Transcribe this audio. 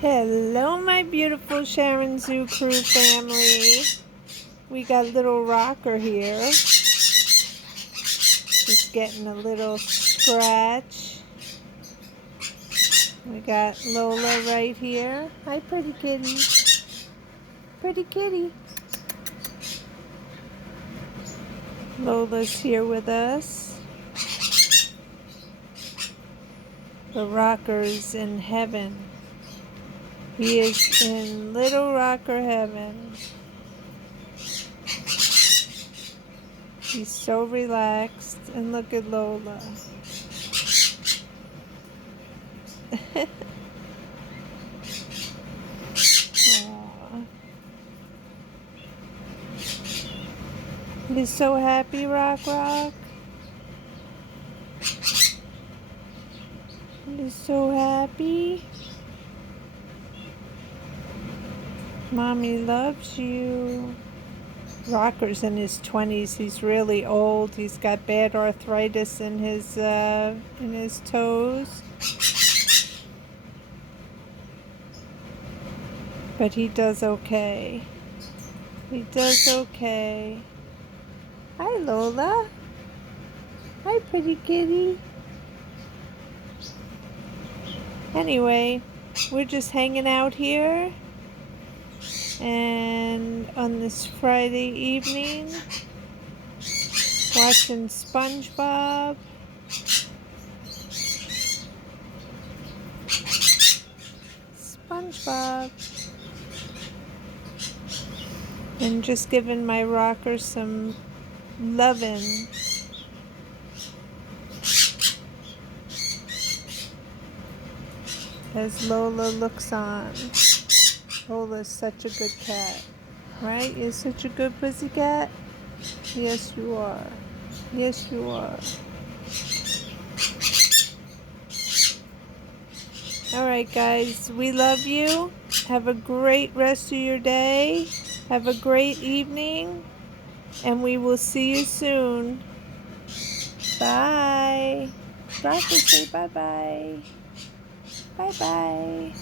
Hello, my beautiful Sharynzoo crew family. We got little Rocker here. Just getting a little scratch. We got Lola right here. Hi, pretty kitty. Pretty kitty. Lola's here with us. The Rocker's in heaven. He is in little Rocker heaven. He's so relaxed. And look at Lola. He's so happy, Rock. He's so happy. Mommy loves you. Rocker's in his 20s. He's really old. He's got bad arthritis in his toes. But he does okay. He does okay. Hi, Lola. Hi, pretty kitty. Anyway, we're just hanging out here. And on this Friday evening, watching SpongeBob. And just giving my Rocker some lovin'. As Lola looks on. Lola's such a good cat, right? You're such a good pussycat. Yes, you are. Yes, you are. All right, guys, we love you. Have a great rest of your day. Have a great evening, and we will see you soon. Bye. Rocker, say bye-bye. Bye-bye.